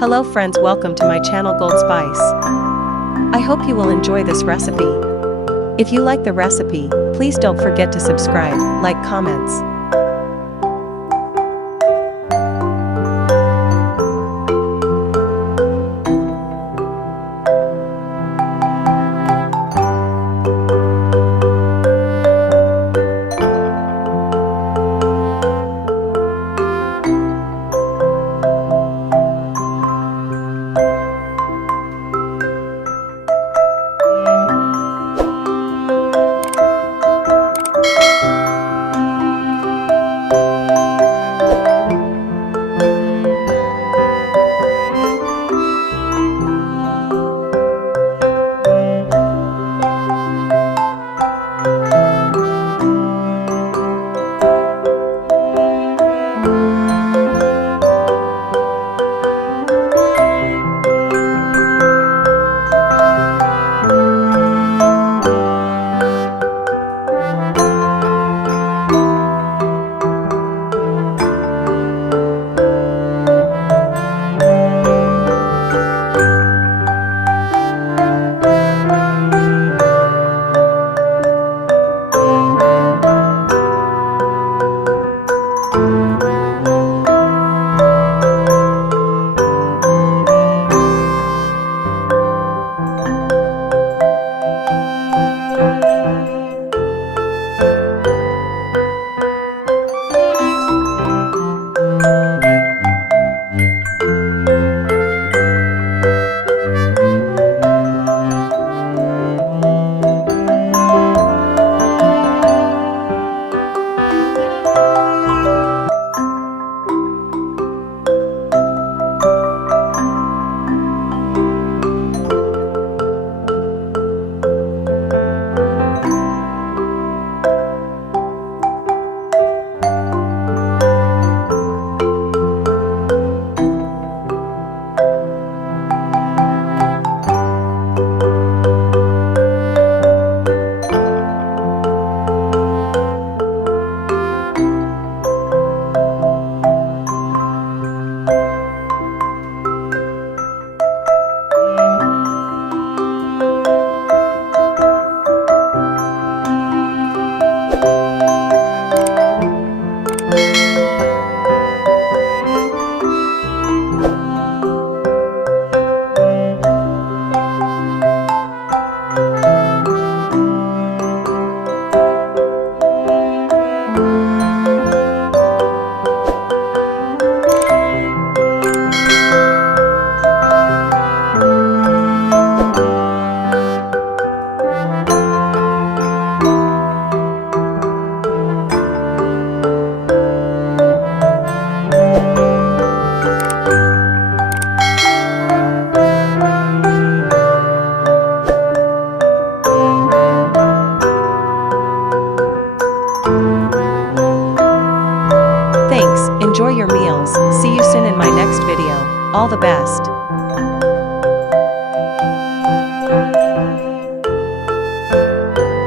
Hello friends, welcome to my channel Gold Spice. I hope you will enjoy this recipe. If you like the recipe, please don't forget to subscribe, like, comments. Thanks, enjoy your meals, see you soon in my next video, all the best.